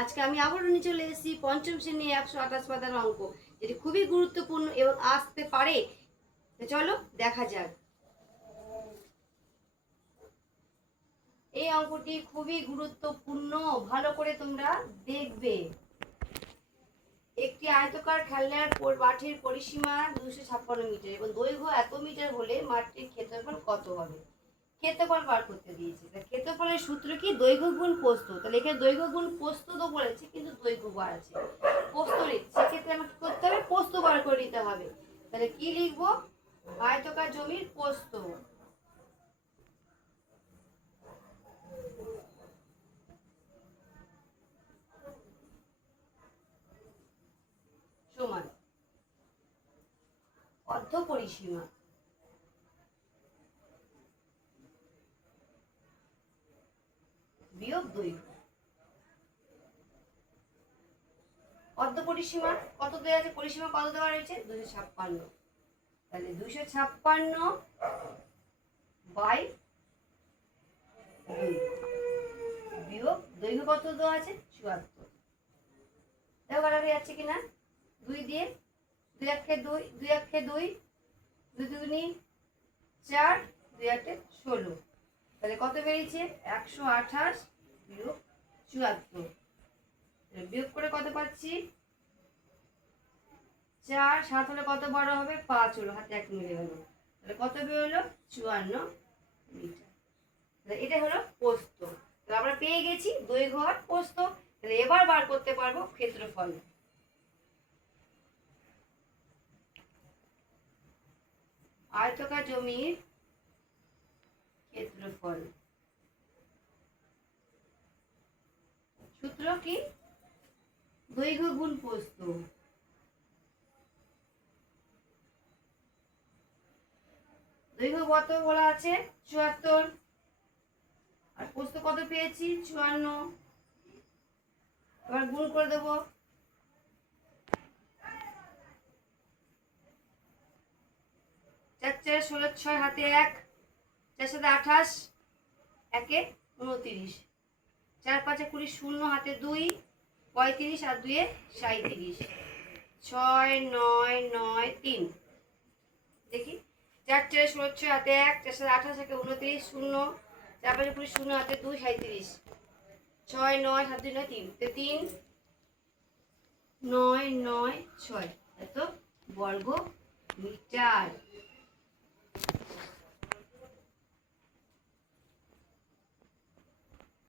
আজকে আমি আবারও নিয়ে চলে এসেছি পঞ্চম শ্রেণী 128 পাতার অঙ্ক, যেটি খুবই গুরুত্বপূর্ণ এবং আসতে পারে। চলো দেখা যাক। এই অঙ্কটি খুবই গুরুত্বপূর্ণ, ভালো করে তোমরা দেখবে। একটি আয়তকার খেলনার মাঠের পরিসীমা 256 মিটার এবং দৈর্ঘ্য এত মিটার হলে মাঠটির ক্ষেত্রফল কত হবে? ক্ষেত্রফল বার করতে দিয়েছে। ক্ষেত্রফলের সূত্র কি? দৈর্ঘ্য গুণ প্রস্থ। তাহলে এখানে দৈর্ঘ্য গুণ প্রস্থ তো বলেছে, কিন্তু দৈর্ঘ্য বার আছে, প্রস্থ নেই। সেক্ষেত্রে আমাকে কি করতে হবে? প্রস্থ বার করে নিতে হবে। তাহলে কি লিখবো? আয়তকার জমির প্রস্থ সমান অর্ধ পরিসীমা বিয়োগ দৈর্ঘ্য। অর্ধ পরিসীমা কত দেওয়া আছে? পরিসীমা কত দেওয়া রয়েছে? 256। তাহলে 256 বাই 2 বিয়োগ দৈর্ঘ্য কত দেওয়া আছে? 74। দেখো কাটাকাটি যাচ্ছে কিনা? 2 দিয়ে 2 একে 2, 2 একে 2, 2 দুগুনি 4, 2 একে 16। তাহলে কত বেরিয়েছে? 128 বিয়োগ 74। বিয়োগ করে কত পাচ্ছি? 4, 7 হলে কত বড় হবে? 5 হলো, হাতে 1 মিলে গেল। তাহলে কত বেরোলো? 54 মিটার। তাহলে এটা হলো প্রস্থ। তাহলে আমরা পেয়ে গেছি দৈর্ঘ্য আর প্রস্থ। তাহলে এবার বার করতে পারবো ক্ষেত্রফল। আয়তকার জমির ক্ষেত্রফল সূত্র কি? দৈর্ঘ্য গুণ প্রস্থ। দৈর্ঘ্য কত বলা আছে? 74, আর প্রস্থ কত পেয়েছি? 54। এবার গুণ করে দেবো। 4 4 16, 6 হাতে 1, 4 7 28, 1 29, 4 5 20, 0 হাতে 2, 35 আর 2 37, 6 9 9 3। দেখি 4 4 16, 6 হাতে 1, 4 7 28, 1 29, 0, 4 5 20, 0 হাতে 2, 37, 6 9 7 2 9 3। তো 3 9 9 6 এত বর্গ মিটার।